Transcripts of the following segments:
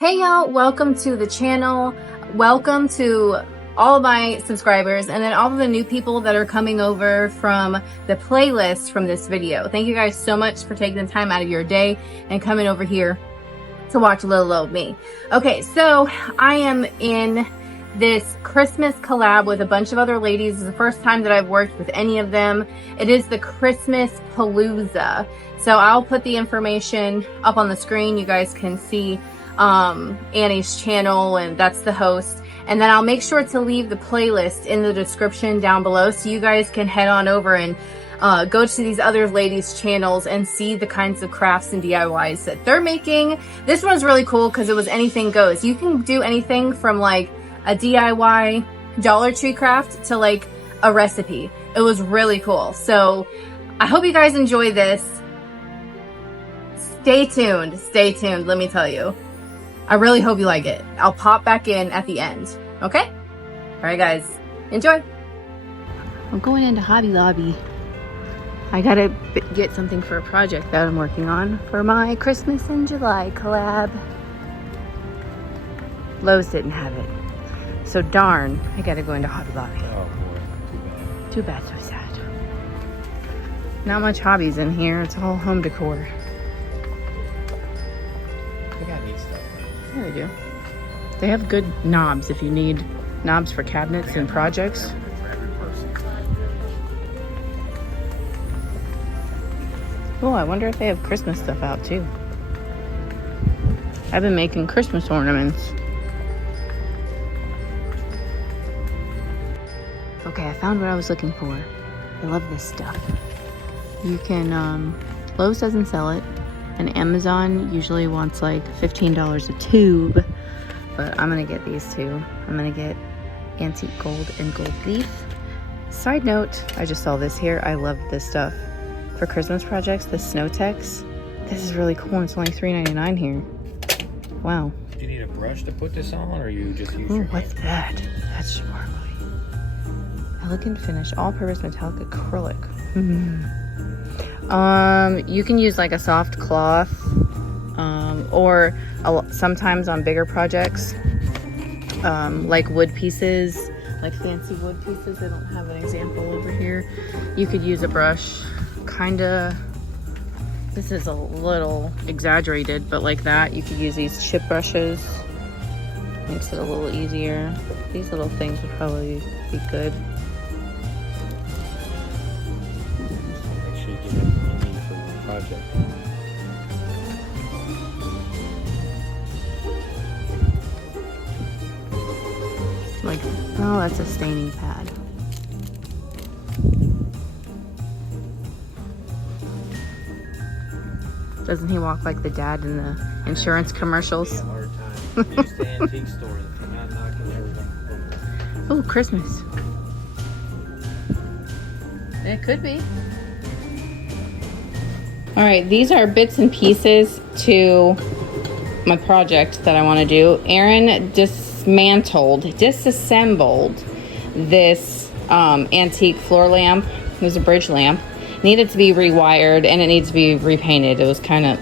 Hey y'all, welcome to the channel. Welcome to all of my subscribers and then all of the new people that are coming over from the playlist from this video. Thank you guys so much for taking the time out of your day and coming over here to watch a little old me. Okay, so I am in this Christmas collab with a bunch of other ladies. This is the first time that I've worked with any of them. It is the Christmas Palooza. So I'll put the information up on the screen. You guys can see Annie's channel, and that's the host. And then I'll make sure to leave the playlist in the description down below so you guys can head on over and go to these other ladies' channels and see the kinds of crafts and DIYs that they're making. This one's really cool because it was anything goes. You can do anything from like a DIY Dollar Tree craft to like a recipe. It was really cool. So I hope you guys enjoy this. Stay tuned, let me tell you. I really hope you like it. I'll pop back in at the end, okay? All right, guys, enjoy. I'm going into Hobby Lobby. I gotta get something for a project that I'm working on for my Christmas in July collab. Lowe's didn't have it. So darn, I gotta go into Hobby Lobby. Oh boy, too bad. So sad. Not much hobbies in here. It's all home decor. They got neat stuff. Yeah, they do. They have good knobs if you need knobs for cabinets and projects. For every person. Oh, I wonder if they have Christmas stuff out too. I've been making Christmas ornaments. Okay, I found what I was looking for. I love this stuff. You can, Lowe's doesn't sell it, and Amazon usually wants like $15 a tube, but I'm gonna get these two. I'm gonna get antique gold and gold leaf. Side note, I just saw this here. I love this stuff. For Christmas projects, the snow text. This is really cool, and it's only $3.99 here. Wow. Do you need a brush to put this on, or you just use Ooh, your what's hand? that? That's sparkly. Elegant finish, all-purpose metallic acrylic. You can use like a soft cloth, or sometimes on bigger projects, like wood pieces, like fancy wood pieces. I don't have an example over here. You could use a brush, kinda. This is a little exaggerated, but like that, you could use these chip brushes. Makes it a little easier. These little things would probably be good. Make sure you get everything you need for your project. Like, oh, that's a staining pad. Doesn't he walk like the dad in the insurance commercials? It'd be a hard time. Use the antique store for not knocking everything over. Oh, Christmas. It could be. All right, these are bits and pieces to my project that I want to do. Erin disassembled this antique floor lamp. It was a bridge lamp. Needed to be rewired and it needs to be repainted. It was kind of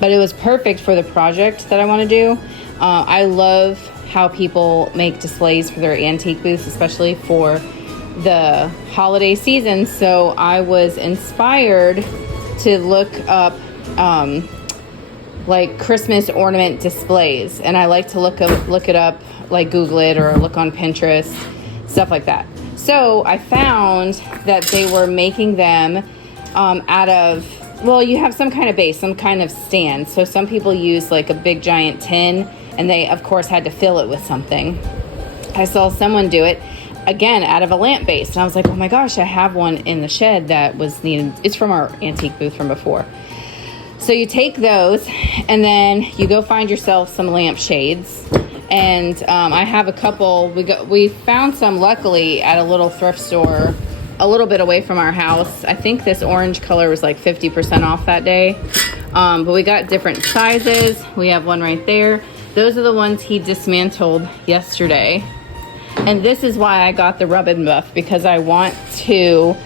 but it was perfect for the project that I want to do. I love how people make displays for their antique booths, especially for the holiday season. So I was inspired to look up like Christmas ornament displays, and I like to look it up, like Google it or look on Pinterest, stuff like that. So I found that they were making them out of, well, you have some kind of base, some kind of stand. So some people use like a big giant tin, and they of course had to fill it with something. I saw someone do it again out of a lamp base, and I was like, oh my gosh, I have one in the shed that was needed. It's from our antique booth from before. So you take those and then you go find yourself some lamp shades. And I have a couple. We found some luckily at a little thrift store a little bit away from our house. I think this orange color was like 50% off that day. But we got different sizes. We have one right there. Those are the ones he dismantled yesterday. And this is why I got the rub and buff, because I want to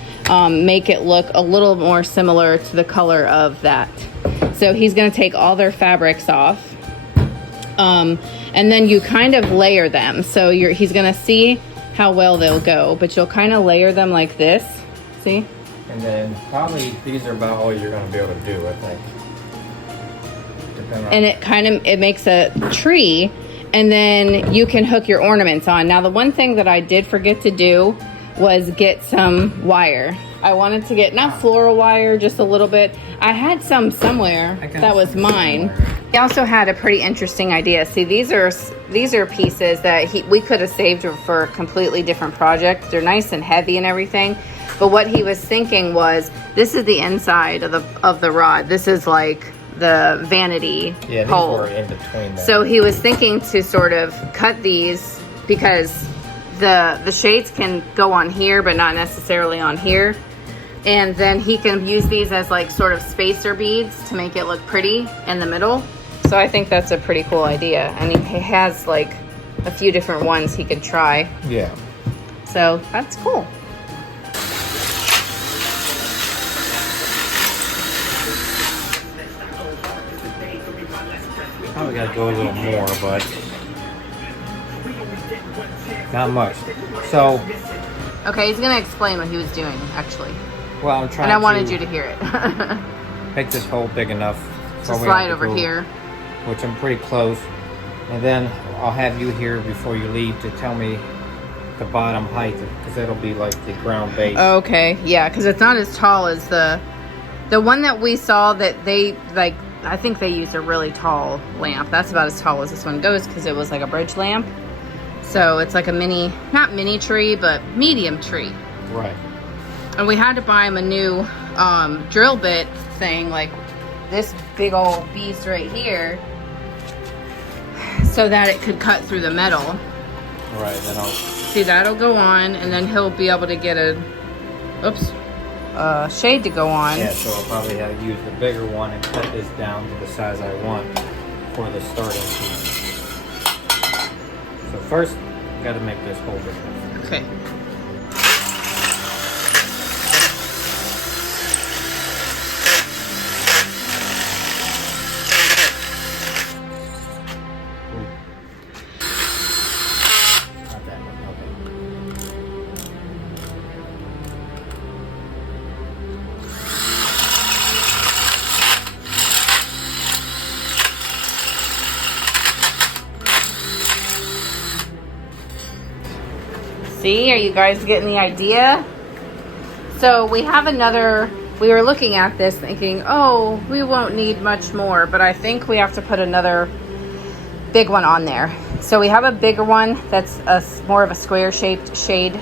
make it look a little more similar to the color of that. So he's going to take all their fabrics off. And then you kind of layer them. So he's gonna see how well they'll go, but you'll kind of layer them like this. See? And then probably these are about all you're gonna be able to do, I think. And it makes a tree, and then you can hook your ornaments on. Now the one thing that I did forget to do was get some wire. I wanted to get, not floral wire, just a little bit. I had some somewhere that was mine. He also had a pretty interesting idea. See, these are pieces that we could have saved for a completely different project. They're nice and heavy and everything. But what he was thinking was, this is the inside of the rod. This is like the vanity hole. These were in between them. So he was thinking to sort of cut these, because the shades can go on here, but not necessarily on here. And then he can use these as like sort of spacer beads to make it look pretty in the middle. So I think that's a pretty cool idea. And he has like a few different ones he could try. Yeah. So that's cool. Probably gotta go a little more, but not much. So, okay, he's gonna explain what he was doing actually. Well, I'm trying and I wanted you to hear it. make this hole big enough to slide over here, which I'm pretty close. And then I'll have you here before you leave to tell me the bottom height, because that'll be like the ground base. Okay, yeah, because it's not as tall as the one that we saw that they like. I think they used a really tall lamp. That's about as tall as this one goes, because it was like a bridge lamp. So it's like a mini, not mini tree, but medium tree. Right. And we had to buy him a new drill bit thing, like this big old beast right here, so that it could cut through the metal. Right, then I'll... See, that'll go on, and then he'll be able to get a, shade to go on. Yeah, so I'll probably have to use the bigger one and cut this down to the size I want for the starting piece. So first, got to make this hole bigger. Okay. Not that one, okay. See, are you guys getting the idea? So we have another, we were looking at this thinking, oh, we won't need much more, but I think we have to put another big one on there. So we have a bigger one that's more of a square shaped shade.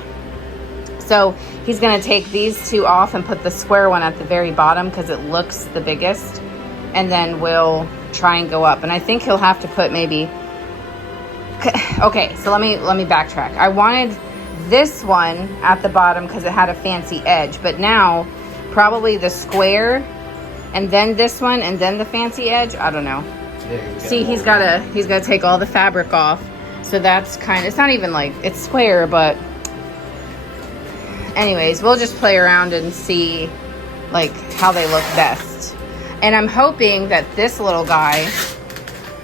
So he's gonna take these two off and put the square one at the very bottom because it looks the biggest. And then we'll try and go up. And I think he'll have to put maybe, okay, so let me backtrack. I wanted this one at the bottom because it had a fancy edge, but now probably the square and then this one and then the fancy edge. I don't know. Yeah, see, he's gotta take all the fabric off, so that's kind of, it's not even like it's square, but anyways, we'll just play around and see like how they look best. And I'm hoping that this little guy,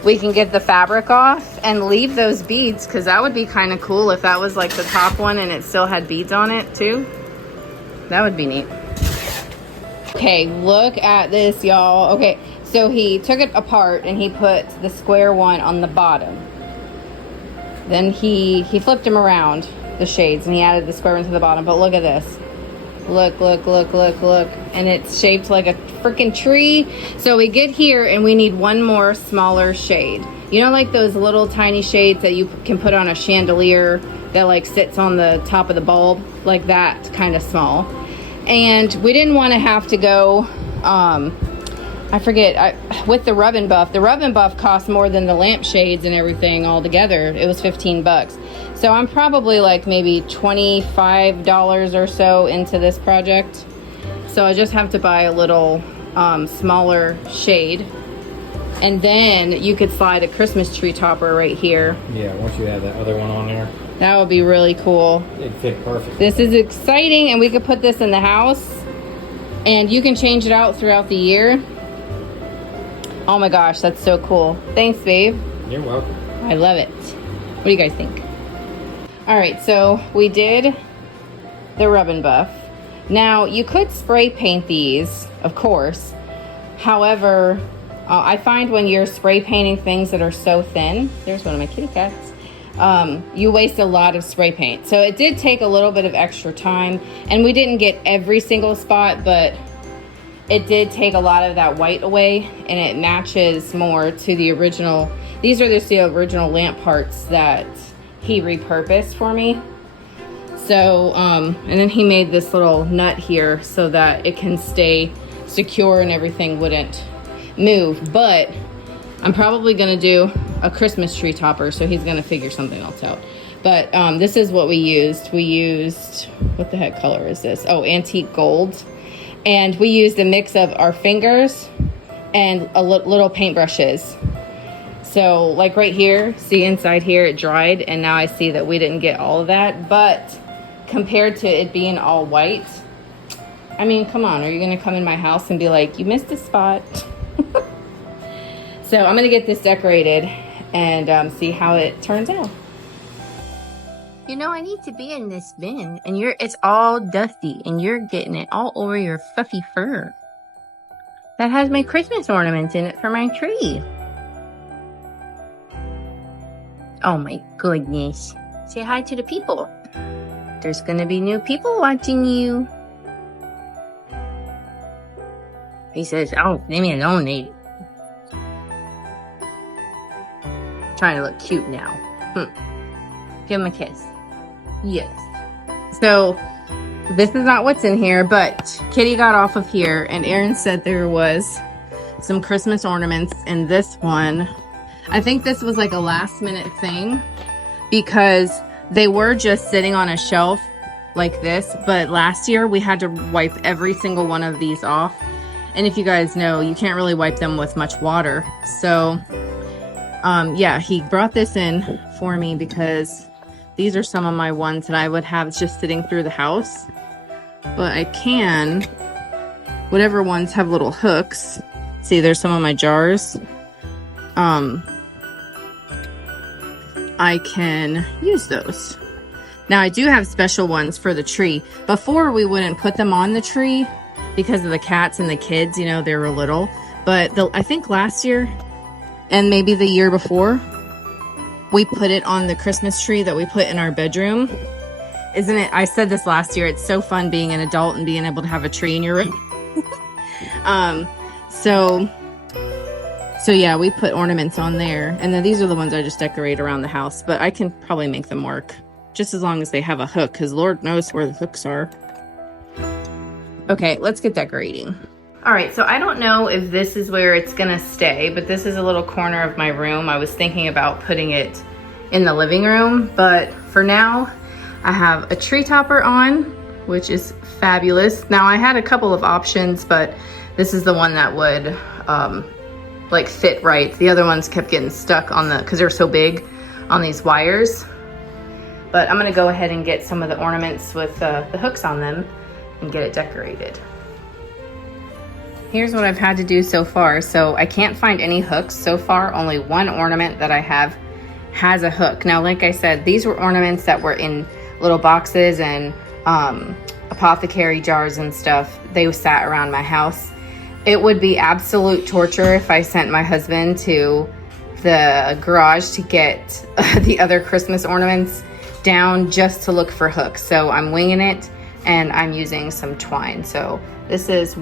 we can get the fabric off and leave those beads, because that would be kind of cool if that was like the top one and it still had beads on it too. That would be neat. Okay, look at this, y'all. Okay, so he took it apart and he put the square one on the bottom. Then he flipped them around, the shades, and he added the square one to the bottom. But look at this. Look. And it's shaped like a freaking tree. So we get here and we need one more smaller shade. You know, like those little tiny shades that you can put on a chandelier that like sits on the top of the bulb, like that kind of small. And we didn't want to have to go, I forget, with the rub and buff. The rub and buff cost more than the lamp shades and everything all together. It was 15 bucks. So I'm probably like maybe $25 or so into this project. So I just have to buy a little smaller shade. And then you could slide a Christmas tree topper right here. Yeah, once you have that other one on there. That would be really cool. It'd fit perfect. This is exciting, and we could put this in the house. And you can change it out throughout the year. Oh my gosh, that's so cool. Thanks, babe. You're welcome. I love it. What do you guys think? All right, so we did the rub and buff. Now, you could spray paint these, of course. However, I find when you're spray painting things that are so thin, there's one of my kitty cats, you waste a lot of spray paint. So it did take a little bit of extra time, and we didn't get every single spot, but it did take a lot of that white away, and it matches more to the original. These are just the original lamp parts that he repurposed for me. So, and then he made this little nut here so that it can stay secure and everything wouldn't move. But I'm probably gonna do a Christmas tree topper, so he's gonna figure something else out. But this is what we used. We used, what the heck color is this? Oh, antique gold. And we used a mix of our fingers and little paintbrushes. So like right here, see inside here, it dried, and now I see that we didn't get all of that. But compared to it being all white, I mean, come on, are you gonna come in my house and be like, you missed a spot? So I'm gonna get this decorated and see how it turns out. You know, I need to be in this bin, and it's all dusty, and you're getting it all over your fluffy fur. That has my Christmas ornaments in it for my tree. Oh my goodness. Say hi to the people. There's gonna be new people watching you. He says, oh, leave me alone, lady. Trying to look cute now. Give him a kiss. Yes. So, this is not what's in here, but Kitty got off of here, and Aaron said there was some Christmas ornaments in this one. I think this was like a last minute thing because they were just sitting on a shelf like this, but last year we had to wipe every single one of these off. And if you guys know, you can't really wipe them with much water. So, yeah, he brought this in for me because these are some of my ones that I would have just sitting through the house. But I can, whatever ones have little hooks. See, there's some of my jars. I can use those. Now, I do have special ones for the tree. Before, we wouldn't put them on the tree because of the cats and the kids, you know, they were little. But I think last year and maybe the year before, we put it on the Christmas tree that we put in our bedroom. Isn't it? I said this last year. It's so fun being an adult and being able to have a tree in your room. So yeah, we put ornaments on there. And then these are the ones I just decorate around the house. But I can probably make them work just as long as they have a hook, because Lord knows where the hooks are. Okay, let's get decorating. All right, so I don't know if this is where it's gonna stay, but this is a little corner of my room. I was thinking about putting it in the living room, but for now, I have a tree topper on, which is fabulous. Now, I had a couple of options, but this is the one that would like fit right. The other ones kept getting stuck on because they're so big on these wires. But I'm gonna go ahead and get some of the ornaments with the hooks on them and get it decorated. Here's what I've had to do so far. So I can't find any hooks so far. Only one ornament that I have has a hook. Now, like I said, these were ornaments that were in little boxes and apothecary jars and stuff. They sat around my house. It would be absolute torture if I sent my husband to the garage to get the other Christmas ornaments down just to look for hooks. So I'm winging it, and I'm using some twine. So this is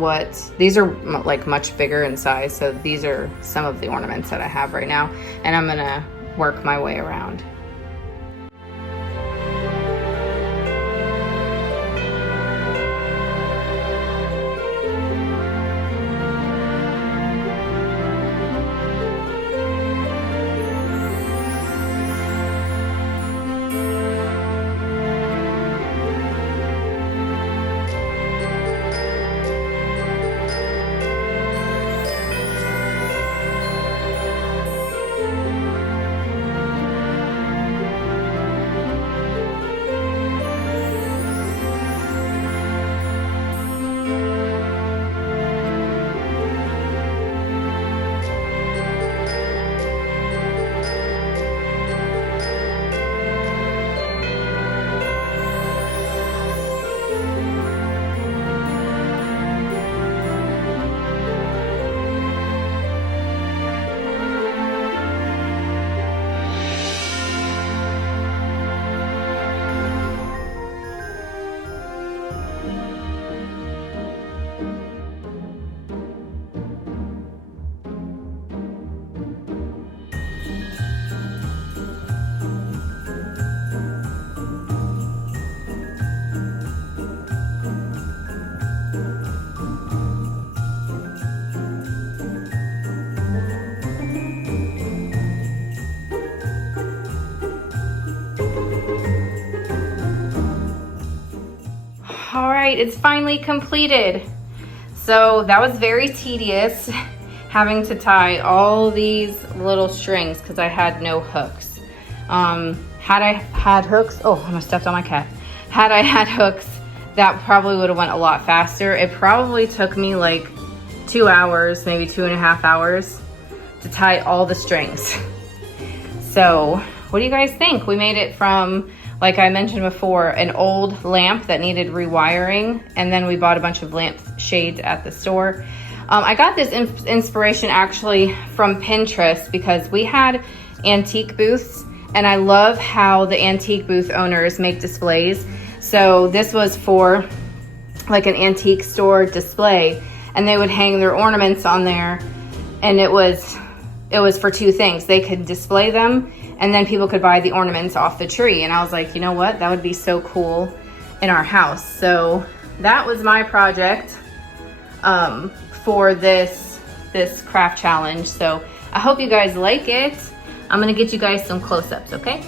these are like much bigger in size. So these are some of the ornaments that I have right now, and I'm gonna work my way around. right, it's finally completed. So that was very tedious, having to tie all these little strings because I had no hooks. Had I had hooks, oh, I almost stepped on my cat. Had I had hooks, that probably would have went a lot faster. It probably took me like 2 hours, maybe 2.5 hours to tie all the strings. So what do you guys think? We made it from, like I mentioned before, an old lamp that needed rewiring, and then we bought a bunch of lamp shades at the store. I got this inspiration actually from Pinterest because we had antique booths, and I love how the antique booth owners make displays. So this was for like an antique store display, and they would hang their ornaments on there, and it was for two things. They could display them, and then people could buy the ornaments off the tree. And I was like, you know what? That would be so cool in our house. So that was my project for this craft challenge. So I hope you guys like it. I'm gonna get you guys some close-ups, okay?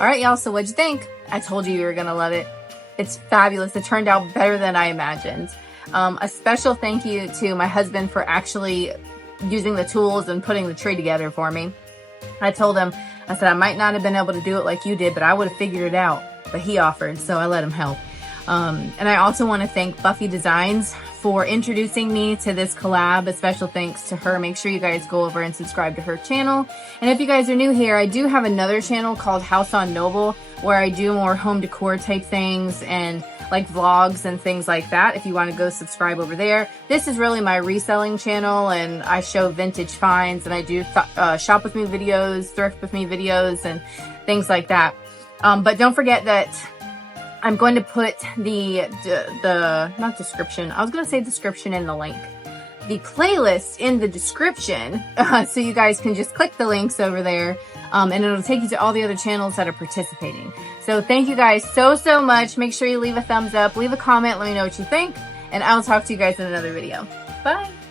All right, y'all, so what'd you think? I told you were gonna love it. It's fabulous. It turned out better than I imagined. A special thank you to my husband for actually using the tools and putting the tree together for me. I told him, I said, I might not have been able to do it like you did, but I would have figured it out. But he offered, so I let him help. And I also want to thank Buffy Designs for introducing me to this collab. A special thanks to her. Make sure you guys go over and subscribe to her channel. And if you guys are new here, I do have another channel called House on Noble where I do more home decor type things and like vlogs and things like that. If you want to go subscribe over there. This is really my reselling channel, and I show vintage finds, and I do shop with me videos, thrift with me videos, and things like that. But don't forget that I'm going to put the not description, I was going to say description in the link. The playlist in the description, so you guys can just click the links over there, and it'll take you to all the other channels that are participating. So thank you guys so much. Make sure you leave a thumbs up, leave a comment, let me know what you think, and I'll talk to you guys in another video. Bye!